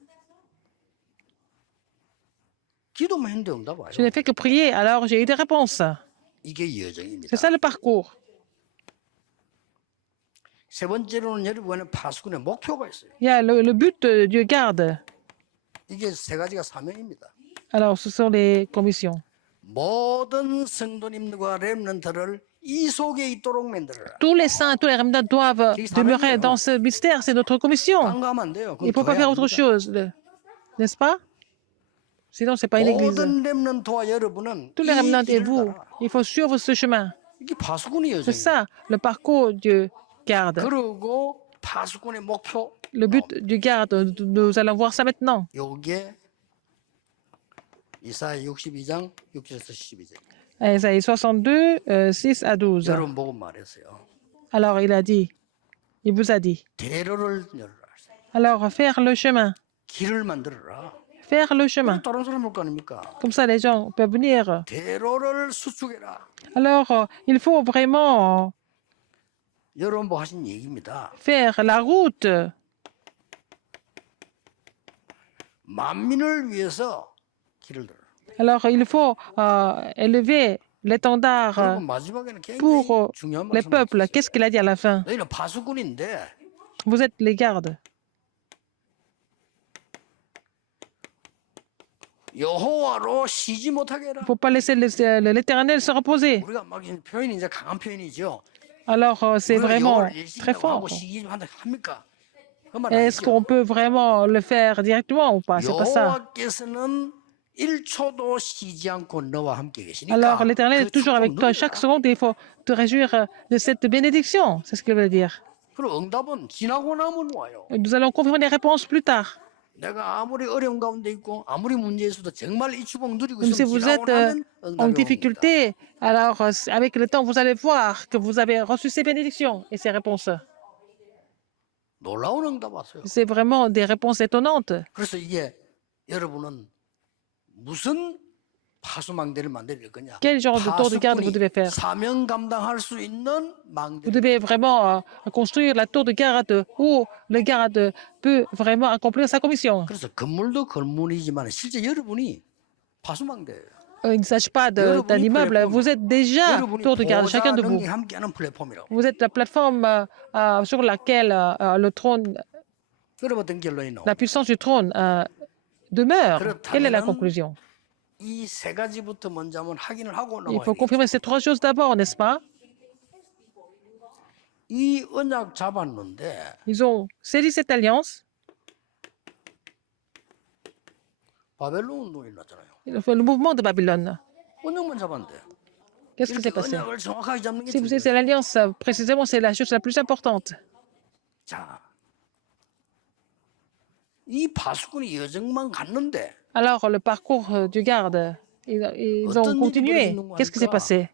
기도만 했는데 응답 와요. Je n'ai fait que prier. Alors, j'ai eu des réponses. 이게 여정입니다. C'est ça le parcours. 세 번째로는 여러분의 파수꾼의 목표가 있어요. Il y a le but Dieu garde. 이게 세 가지가 사명입니다. Alors, ce sont les commissions. 모든 성도님들과 렘넌트를 이 속에 있도록 만들어라. Tous les saints, tous les remnants doivent demeurer dans ce mystère. C'est notre commission. 딴 안 돼요. Il ne faut pas faire autre chose. N'est-ce pas? Sinon, ce n'est pas une église. 모든 렘넌트와 여러분은 Tous les 이 remnants et 길을 vous, 따라. il faut suivre ce chemin. 이게 파수꾼의 C'est 여정이에요. ça, le parcours Dieu garde. 그리고 파수꾼의 목표 Le but du garde, nous allons voir ça maintenant. 요게 이사야 62장 6절에서 12절. Isaïe 62, 6 à 12. 여러분 보고 말했어요. Alors, il a dit, il vous a dit, 대로를 열어라. alors faire le chemin, 길을 만들어라. faire le chemin. 다른 사람 올 거 아닙니까? Comme ça, les gens peuvent venir. 대로를 수축해라. Alors, il faut vraiment 여러분 뭐 하신 얘기입니다. faire la route 만민을 위해서 길을 들어라. Alors, il faut élever l'étendard 그리고 마지막에는 굉장히 pour 중요한 les 말씀을 peuples. 하셨어요. Qu'est-ce qu'il a dit à la fin? 너희는 파수꾼인데 Vous êtes les gardes. 여호와로 쉬지 못하게 해라. Il ne faut pas laisser l'Éternel se reposer. 우리가 막 표현이 이제 강한 표현이죠. Alors, c'est 우리가 vraiment 여호와를 열심히 très 하고 fort. 쉬기 합니까? 그말 Est-ce 아니죠. qu'on peut vraiment le faire directement ou pas? C'est pas ça. 여호와께서는 1초도 쉬지 않고 너와 함께 계시니까 Alors, l'Éternel 그 est toujours avec 축복 toi. 누려라. Chaque seconde, il faut te réjouir de cette bénédiction. C'est ce qu'il veut dire. 그리고 응답은 지나고 나면 와요. Nous allons confirmer les réponses plus tard. 내가 아무리 어려운 가운데 있고 아무리 문제 있어도 정말 이 축복 누리고 Même si 있으면 vous 지나고 êtes 나면 en 응답이 옵니다. difficulté, alors avec le temps, vous allez voir que vous avez reçu ces bénédictions et ces réponses. 놀라운 응답 왔어요. C'est vraiment des réponses étonnantes. 그래서 이게 여러분은 무슨 파수망대를 만들 거냐? Quel genre de tour de garde vous devez faire? 사명 감당할 수 있는 Vous 망대. devez vraiment construire la tour de garde où le garde peut vraiment accomplir sa commission. 그래서 건물도 건물이지만 실제 여러분이 파수망대예요. il ne s'agit pas d'un immeuble. Vous êtes déjà tour de garde, chacun de vous. Vous êtes la plateforme sur laquelle le trône, la puissance du trône demeure. Quelle est la conclusion? Il faut confirmer ces trois choses d'abord, n'est-ce pas? Ils ont saisi cette alliance. Le mouvement de Babylone. Qu'est-ce qui s'est passé? Si vous êtes l'alliance, précisément, c'est la chose la plus importante. Alors, le parcours du garde, ils ont continué. Qu'est-ce qui s'est passé?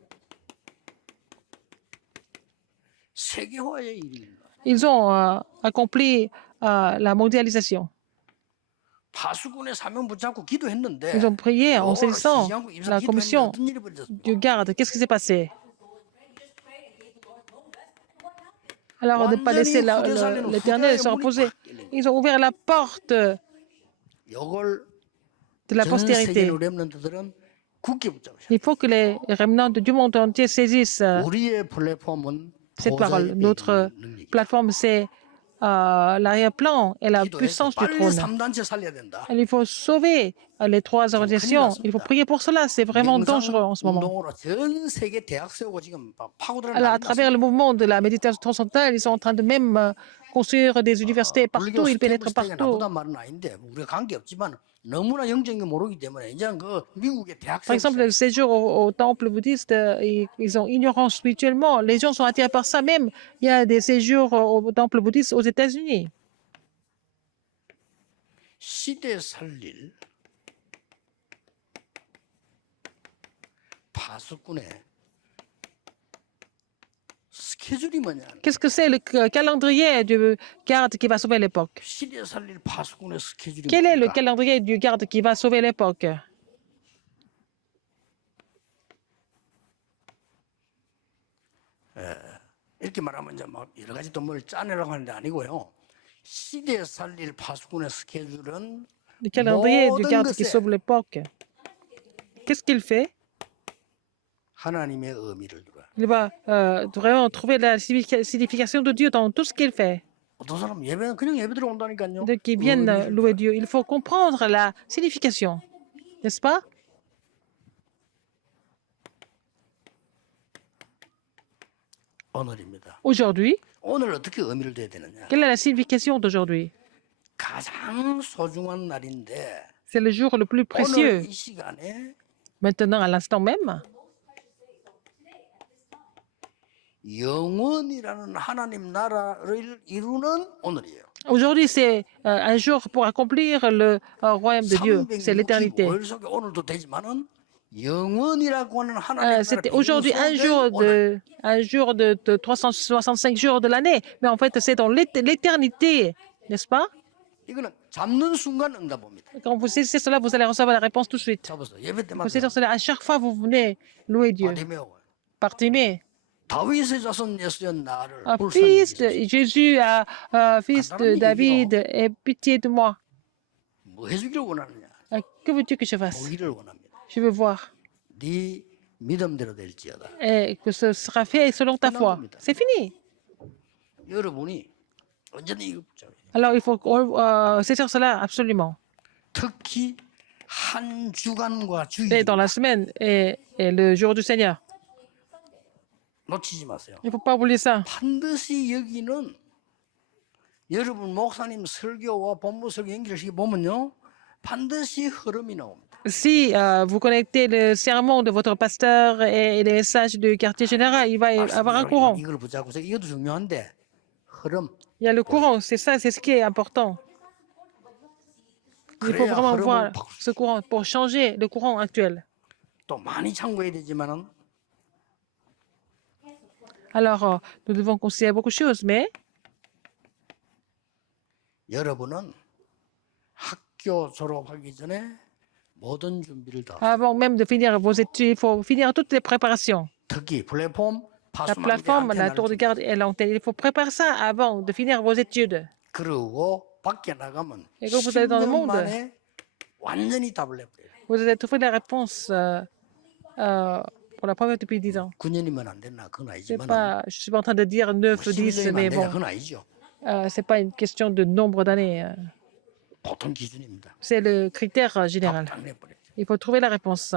Ils ont accompli la mondialisation. Ils ont prié en saisissant la commission du garde. Qu'est-ce qui s'est passé? Alors, ne pas laisser l'Éternel se reposer. Ils ont ouvert la porte de la postérité. Il faut que les remnants du monde entier saisissent cette parole. Notre plateforme, c'est l'arrière-plan et la puissance du trône. Il faut sauver les trois organisations. Il faut prier pour cela. C'est vraiment dangereux en ce moment. Alors, à travers le mouvement de la méditation transcendantale, ils sont en train de même construire des universités partout. Ils pénètrent partout. Par exemple, le séjour au temple bouddhiste, ils sont ignorants spirituellement. Les gens sont attirés par ça même. Il y a des séjours au temple bouddhiste aux États-Unis. Qu'est-ce que c'est le calendrier du garde qui va sauver l'époque? Quel est le calendrier du garde qui va sauver l'époque? Le calendrier du garde qui sauve l'époque. Qu'est-ce qu'il fait? Il va vraiment trouver la signification de Dieu dans tout ce qu'il fait. Donc, ils viennent louer Dieu. Il faut comprendre la signification, n'est-ce pas? Aujourd'hui, quelle est la signification d'aujourd'hui? C'est le jour le plus précieux. Maintenant, à l'instant même, aujourd'hui, c'est un jour pour accomplir le royaume de Dieu. C'est l'éternité. C'était aujourd'hui un jour de 365 jours de l'année. Mais en fait, c'est dans l'éternité, n'est-ce pas? Quand vous saisissez cela, vous allez recevoir la réponse tout de suite. Vous saisissez cela, à chaque fois, vous venez louer Dieu. Bartimée, fils de Jésus, fils de David, aie pitié de moi. Que veux-tu que je fasse? Je veux voir. Et que ce sera fait selon ta foi. C'est fini. Alors, il faut saisir cela absolument. Et dans la semaine et le jour du Seigneur. Il ne faut pas oublier ça. Si vous connectez le sermon de votre pasteur et les messages du quartier général, il va y avoir un courant. Il y a le courant, c'est ça, c'est ce qui est important. Il faut vraiment voir ce courant pour changer le courant actuel. Alors, nous devons considérer beaucoup de choses, mais avant même de finir vos études, il faut finir toutes les préparations. La plateforme, la tour de garde et l'antenne, il faut préparer ça avant de finir vos études. Et quand vous allez dans le monde, vous allez trouver la réponse pour la première depuis 10 ans. 9년이면 안 됐나 그건 Je ne 아니지만 suis pas en train de dire 9 ou 10, 11년이면 안 mais 되냐 bon, 그건 아니죠. ce n'est pas une question de nombre d'années. 보통 기준입니다. C'est le critère général. 답 내버렸죠. Il faut trouver la réponse.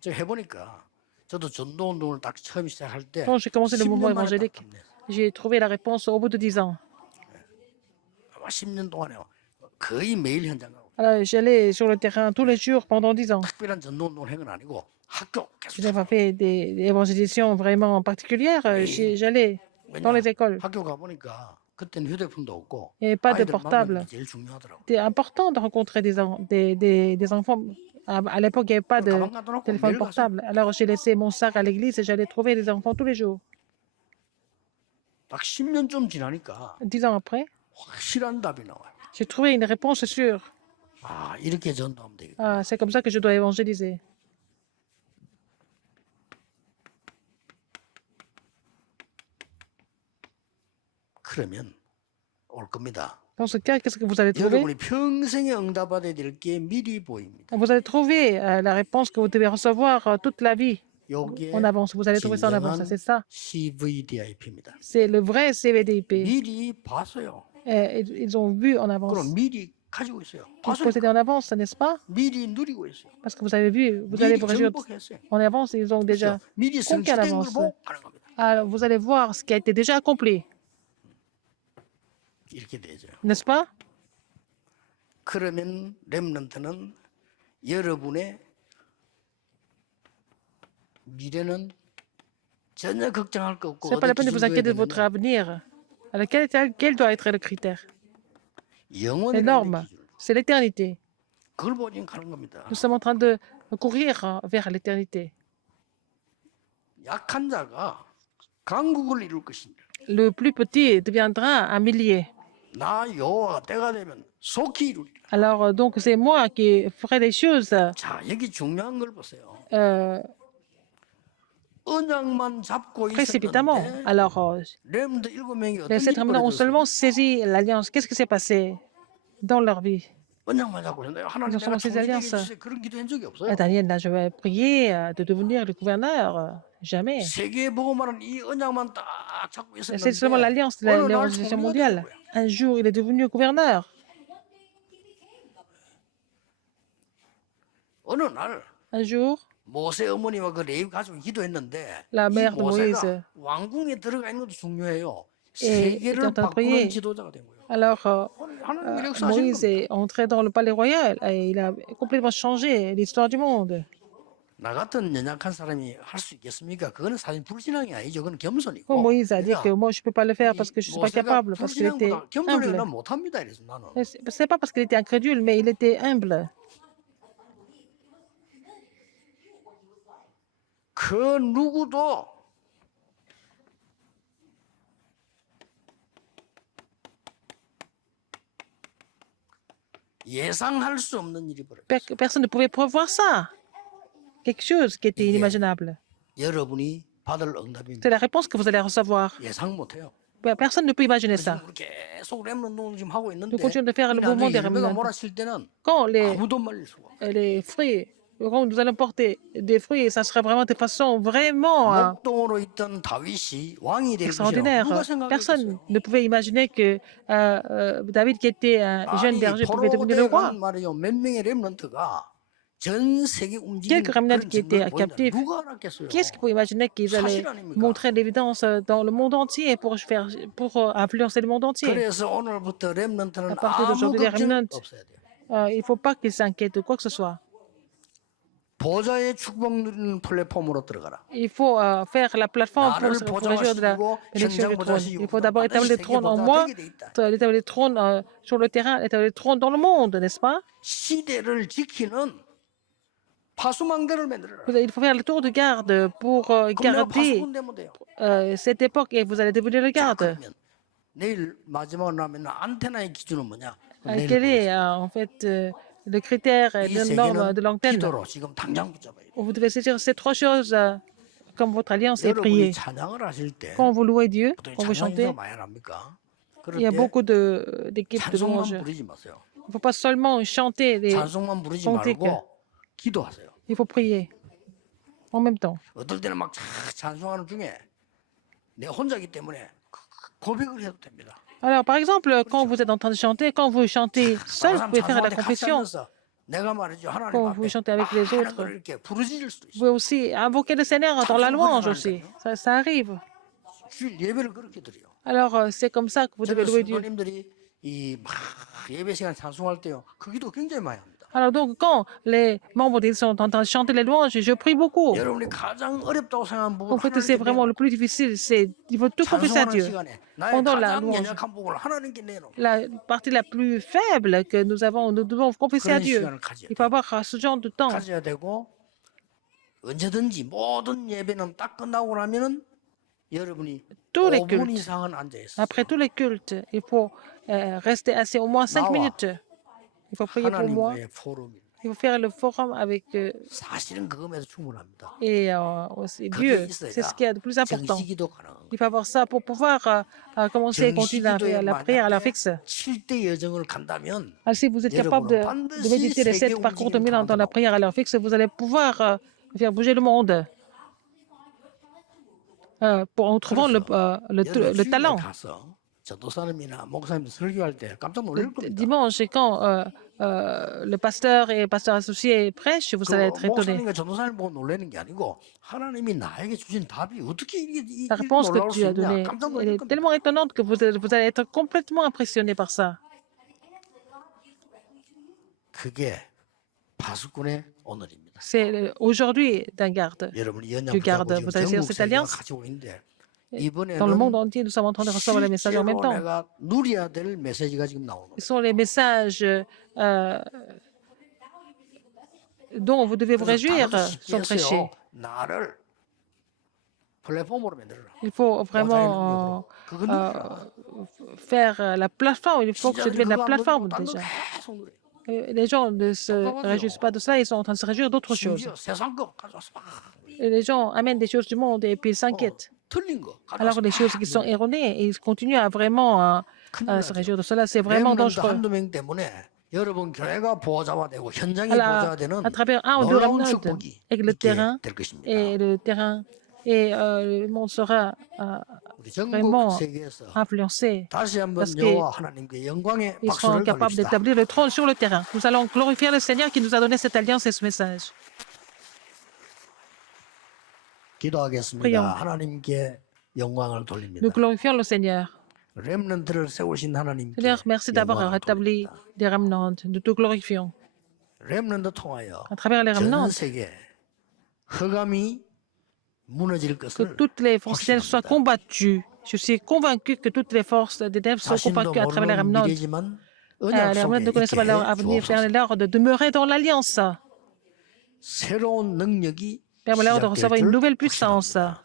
제가 해보니까 저도 전도 운동을 딱 처음 시작할 때 Quand j'ai commencé le mouvement 10년 만에 딱 évangélique, 답 냈어요. j'ai trouvé la réponse au bout de 10 ans. 아마 10년 동안에 거의 매일 현장 가고 Alors, j'allais sur le terrain tous les jours pendant 10 ans. 특별한 전도 운동을 한 건 아니고 학교 Je 계속 n'ai pas fait des évangélisations vraiment particulières. J'allais dans les écoles. 학교 가보니까 그때는 휴대폰도 없고 Il n'y avait pas de 아이들 portable. 만나는 게 제일 중요하더라고. C'était important de rencontrer des enfants. À l'époque, il n'y avait pas de 가방 가둬놓고 téléphone 매일 가서 portable. Alors, j'ai laissé mon sac à l'église et j'allais trouver des enfants tous les jours. 딱 10년쯤 지나니까 10 ans après, 확실한 답이 나와요. j'ai trouvé une réponse sûre. 아 이렇게 전도하면 되겠다. Ah, c'est comme ça que je dois évangéliser. 그러면 올 겁니다. Dans ce cas, qu'est-ce que vous allez trouver? 여러분이 평생에 응답받아야 될 게 미리 보입니다. Vous allez trouver la réponse que vous devez recevoir toute la vie 요게 en avance. Vous allez trouver ça en avance. 진정한 C'est ça. CVDIP입니다. C'est le vrai CVDIP. 미리 봤어요. Ils ont vu en avance. 그럼 미리 가지고 있어요. Vous 봤어요. possédez en avance, n'est-ce pas? 미리 누리고 있어요. Parce que vous avez vu, vous allez 미리 vous réjouir 정복했어요. en avance. Ils ont déjà 그렇죠? 미리 conquis en 성취된 걸 avance. 보고 가는 겁니다. Alors, vous allez voir ce qui a été déjà accompli, 이렇게 되죠. n'est-ce pas? 그러면 렘넌트는 여러분의 미래는 전혀 걱정할 거 없고 Ce n'est pas la peine de 어디 vous inquiéter de 기준도에 votre 되느냐 avenir. Alors, quel doit être le critère? Les 영원이라는 normes, 기준을 c'est l'éternité. 그걸 보고 지금 가는 겁니다. Nous sommes en train de courir vers l'éternité. 약한 자가 강국을 이룰 것이니라. Le plus petit deviendra un millier. 나 여호와가 때가 되면 속히 이루리라. Alors, donc, c'est moi qui ferai les choses. 자, 여기 중요한 걸 보세요. Euh, 언약만 잡고 précipitamment. 있었는데 Alors, 렘드 7명이 les 어떤 7 일이 remnants ont 벌어졌어요? seulement saisi l'alliance. Qu'est-ce qui s'est passé dans leur vie? 언약만 잡고 있었는데 하나님 Ils ont 내가 seulement saisi 총리 되게 l'alliance. 해주세요. 그런 기도한 적이 없어요. Daniel n'a jamais prié de devenir le gouverneur. Jamais. 세계 보고만은 이 언약만 딱 잡고 C'est seulement 있었는데 l'alliance de 어느 날 l'organisation 총리가 된 mondiale. 거야. Un jour, il est devenu gouverneur. 어느 날 Un jour, 모세 어머니와 그 레위 가족이 기도했는데 La 이 mère de 모세가 Moïse 왕궁에 들어가 있는 것도 중요해요. était 세계를 en train de 바꾸는 prier. 지도자가 된 거예요. Alors, 하나님이 역사하시는 Moïse 겁니다. est entré dans le palais royal et il a complètement changé l'histoire du monde. 나 같은 연약한 사람이 할 수 있겠습니까? 그거는 사실 불신앙이 아니죠. 그건 Quand 겸손이고. Moïse a dit que 내가 moi, je ne peux pas le faire parce que je ne suis pas 모세가 capable, parce qu'il était 불신앙보다 겸손이 humble. 난 못합니다. 이래서 나는. Mais c'est pas parce qu'il était incrédule, mais il était humble. 그 누구도 예상할 수 없는 일이 벌어요. Personne ne pouvait prévoir ça. Quelque chose qui était inimaginable. 여러분이 받을 응답입니다. C'est la réponse que vous allez recevoir. 예상 못해요. Personne ne peut imaginer ça. 지금 계속 렘넌트 지금 하고 있는데 Nous continuons de faire le 이 mouvement 나중에 des 열매가 remnants. 몰아칠 때는 Quand 아무도 말릴 수가 없어요. les fruits, quand nous allons porter des fruits, ça sera vraiment de façon vraiment 목동으로 있던 다윗이 왕이 될 것이라고 extraordinaire. 누가 생각했겠어요? Personne ne pouvait imaginer que David, qui était un jeune berger, pouvait devenir le roi. 포로되간 말이요 몇 명의 렘넌트가 전 세계 움직이는 Quelques remnants 그런 qui étaient 증거를 보인다. captifs. 누가 알았겠어요? Qui est-ce qui pouvait imaginer qu'ils allaient 사실 아닙니까? montrer l'évidence dans le monde entier pour influencer le monde entier? 그래서 오늘부터 렘넌트는 À partir 아무 d'aujourd'hui, les 걱정 remnants, 없어야 돼요. il ne faut pas qu'ils s'inquiètent de quoi que ce soit. 보좌의 축복 누리는 플랫폼으로 들어가라. Il faut faire la plateforme 나를 pour réjouir de la 보좌시키고 bénédiction du 현장 trône. 보좌시키고 Il faut d'abord établir le 반드시 trône en 세계 moi, 보좌되게 돼 있다. établir le trône sur le terrain, établir le trône dans le monde, n'est-ce pas? 시대를 지키는 파수망대를 만들어라. Il faut faire le tour de garde pour 그럼 내가 garder 파수꾼 되면 돼요. cette époque et vous allez devenir le 자, garde. 그러면 내일 마지막으로 나면 안테나의 기준은 뭐냐? 내일 Quel est 보겠습니다. en fait le critère 이 de norme de 세계는 l'antenne? 기도로 지금 당장 붙잡아야 돼요. Vous devez saisir ces trois choses comme votre alliance et prier. 여러분이 찬양을 하실 때 Quand vous louez Dieu, 보통 quand vous chantez, 찬양에서 많이 합니까? 그럴 il y a 때 beaucoup d'équipes de louanges. 찬송만 부르지 마세요. Il ne faut pas seulement chanter les 찬송만 부르지 cantiques. 말고 기도하세요. Il faut prier. en même temps. 어떨 때는 막 찬송하는 중에 내 혼자기 때문에 고백을 해도 됩니다. Alors, par exemple, quand vous êtes en train de chanter, quand vous chantez seul, vous pouvez faire la confession. 내가 말이죠. 하나님 Quand vous 앞에 chantez avec les 많은 autres, 걸 이렇게 부르짖을 수도 vous 있어요. pouvez aussi invoquer le Seigneur dans la louange aussi. Ça arrive. 주일 예배를 그렇게 드려요. Alors, c'est comme ça que vous devez 저는 louer Dieu. 성도님들이 이 막 예배 시간 찬송할 때요. 그 기도 굉장히 많이 합니다. Alors donc, quand les membres d'église sont en train de chanter les louanges, je prie beaucoup. 여러분이 가장 어렵다고 생각하는 부분 En fait, c'est vraiment le plus difficile. C'est il faut tout confesser à 찬송하는 Dieu. 시간에 나의 Pendant la 가장 louange, 연약한 부분을 하나님께 내놓고 la partie la plus faible que nous avons, nous devons confesser à 그런 Dieu. 시간을 가져야 Il faut avoir ce genre de temps. 가져야 되고 언제든지 모든 예배는 딱 끝나고 나면은 여러분이 Tous les 5분 cultes. 이상은 앉아 있어요. Après tous les cultes, il faut rester assis au moins 5 나와. minutes. Il faut prier pour moi. 하나님과의 포럼입니다. Il faut faire le forum avec 사실은 그것에도 충분합니다. et aussi 그게 Dieu. 있어야 C'est ce qui est le plus important. 정식기도 가능한 Il faut avoir ça pour pouvoir commencer et continuer à faire la prière à l'heure fixe. 7대 여정을 간다면 Alors, si vous êtes capable de méditer les 7 parcours de Milan dans la prière à l'heure fixe, vous allez pouvoir faire bouger le monde en trouvant le talent. 전도사님이나 목사님 설교할 때 깜짝 놀랄 겁니다. Dimanche, quand le pasteur et pasteur associé prêchent, vous allez être étonné. 목사님과 전도사님 보고 놀라는 게 아니고 하나님이 나에게 주신 답이 어떻게 이게 La réponse que 놀라울 수 Dieu a 있냐 donnée 깜짝 elle 놀랄 est 겁니다. tellement étonnante que vous allez être complètement impressionné par ça. 그게 파수꾼의 오늘입니다. C'est aujourd'hui d'un garde. 여러분이 Du 연장 garde, vous allez saisir cette alliance. 가지고 있는데 Dans le monde 이번에는 entier, nous sommes en train de recevoir les messages en même 실제로 temps. 내가 누려야 될 메시지가 지금 나오는 거예요. Ce sont les messages dont vous devez vous réjouir sont prêchés. 나를 플랫폼으로 만들어라. Il faut vraiment 그거 누려라. faire la plateforme. Il faut que je devienne la plateforme déjà. 계속 누려. Les gens ne se réjouissent pas de ça, ils sont en train de se réjouir d'autre chose. 심지어 세상 거 가져와서 막 Et les gens amènent des choses du monde et puis ils s'inquiètent. 틀린 거 Alors 가져와서 les choses qui sont erronées, et ils continuent à vraiment se réjouir de cela. C'est vraiment dangereux. 한두 명 때문에 여러분 교회가 보호자가 되고 현장이 Alors, 보호자가 되는 à travers un ou deux 놀라운 remnants 축복이 avec le 있게 terrain 될 것입니다. et le monde sera 우리 전국 vraiment 세계에서 influencé. 다시 한번 parce que 여호와 하나님께 영광의 Ils seront 박수를 capables 돌립시다. d'établir le trône sur le terrain. Nous allons glorifier le Seigneur qui nous a donné cette alliance et ce message. 기도하겠습니다. Prions. 하나님께 영광을 돌립니다. Nous glorifions le Seigneur. 렘넌트를 세우신 하나님께 Seigneur, merci d'avoir 영광을 rétabli 돌립니다. des remnants. Nous te glorifions. 렘넌트 통하여 À travers les 전 remnants, 세계 흑암이 무너질 que 것을 toutes les forces des ténèbres soient combattues. Je suis convaincu que toutes les forces des ténèbres sont 자신도 combattues à travers les 모르는 remnants. 미래지만 Les 언약 remnants 속에 ne connaissent pas 있게 leur avenir, 주옵소서. faire de demeurer dans l'alliance. 새로운 능력이 Permets-leur de recevoir une 시작될 줄 nouvelle puissance. 확신합니다.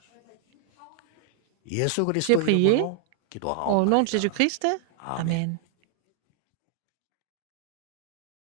예수 J'ai 그리스도 prié 이름으로 au nom de 기도하옵나이다. Jésus-Christ. 아멘. Amen.